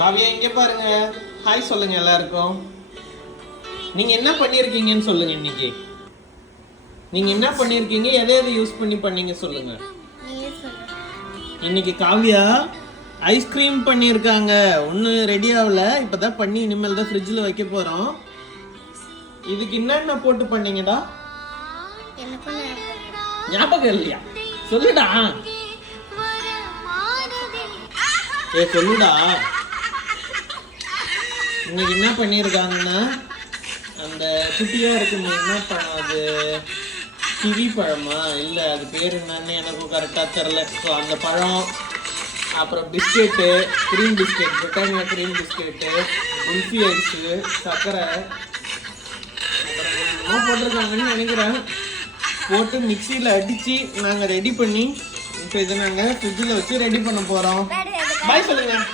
காவியா இங்க பாருங்க. ஹாய் சொல்லுங்க எல்லாருக்கும். நீங்க என்ன பண்ணிருக்கீங்கன்னு சொல்லுங்க இன்னைக்கு. நீங்க என்ன பண்ணிருக்கீங்க, எதை எதை யூஸ் பண்ணீங்க சொல்லுங்க. இன்னைக்கு காவியா ஐஸ்கிரீம் பண்ணியிருக்காங்க. ஒன்றும் ரெடி ஆகல, இப்போதான் பண்ணி இனிமேல் தான் ஃப்ரிட்ஜில் வைக்க போகிறோம். இதுக்கு என்னென்ன போட்டு பண்ணீங்கடா? ஞாபகம் இல்லையா? சொல்லுடா. சொல்லுடா. இன்னைக்கு என்ன பண்ணியிருக்காங்கன்னா, அந்த குட்டியா இருக்குமே என்ன பழம் அது, கிவி பழமா இல்லை அது பேர் என்னன்னு எனக்கும் கரெக்டாக தெரில. ஸோ அந்த பழம், அப்புறம் biscuit, cream biscuit, Britannia cream biscuit, kulfi ice, சர்க்கரை, அப்புறம் என்னமோ போட்டிருக்காங்கன்னு நினைக்கிறேன். போட்டு மிக்சியில் அடித்து நாங்கள் ரெடி பண்ணி இப்போ இதை நாங்கள் ஃப்ரிட்ஜில் வச்சு ரெடி பண்ண போகிறோம். பாய் சொல்லுங்கள்.